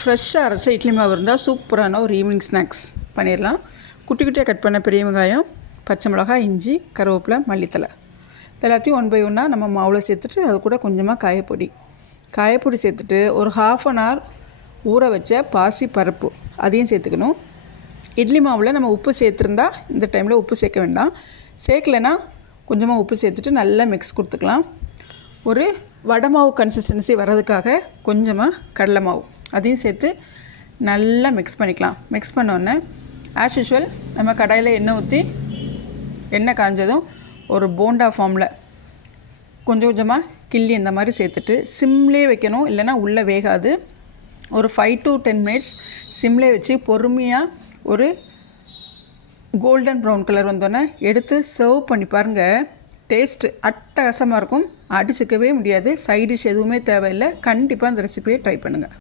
ஃப்ரெஷ்ஷாக அரைச்ச இட்லி மாவு இருந்தால் சூப்பரான ஒரு ஈவினிங் ஸ்நாக்ஸ் பண்ணிடலாம். குட்டி குட்டியாக கட் பண்ண பெரிய வெங்காயம், பச்சை மிளகாய், இஞ்சி, கருவேப்பிலை, மல்லித்தலை எல்லாத்தையும் 1 by 1 நம்ம மாவில் சேர்த்துட்டு அது கூட கொஞ்சமாக காயப்பொடி சேர்த்துட்டு ஒரு 1/2 an hour ஊற வச்ச பாசி பருப்பு அதையும் சேர்த்துக்கணும். இட்லி மாவில் நம்ம உப்பு சேர்த்துருந்தா இந்த டைமில் உப்பு சேர்க்க வேண்டாம். சேர்க்கலைன்னா கொஞ்சமாக உப்பு சேர்த்துட்டு நல்லா மிக்ஸ் கொடுத்துக்கலாம். ஒரு வடை மாவு கன்சிஸ்டன்சி வர்றதுக்காக கொஞ்சமாக கடலை மாவு அதையும் சேர்த்து நல்லா மிக்ஸ் பண்ணிக்கலாம். மிக்ஸ் பண்ணோன்னே ஆஸ் யூஷுவல் நம்ம கடாயில் எண்ணெய் ஊற்றி எண்ணெய் காஞ்சதும் ஒரு போண்டா ஃபார்மில் கொஞ்சம் கொஞ்சமாக கிள்ளி இந்த மாதிரி சேர்த்துட்டு சிம்லேயே வைக்கணும், இல்லைன்னா உள்ளே வேகாது. ஒரு 5 to 10 minutes சிம்லேயே வச்சு பொறுமையாக ஒரு கோல்டன் ப்ரௌன் கலர் வந்தோன்னே எடுத்து சர்வ் பண்ணி பாருங்கள். டேஸ்ட்டு அட்டகாசமாக இருக்கும். அடிச்சுக்கவே முடியாது. சைட் டிஷ் எதுவுமே தேவையில்லை. கண்டிப்பாக அந்த ரெசிபியை ட்ரை பண்ணுங்கள்.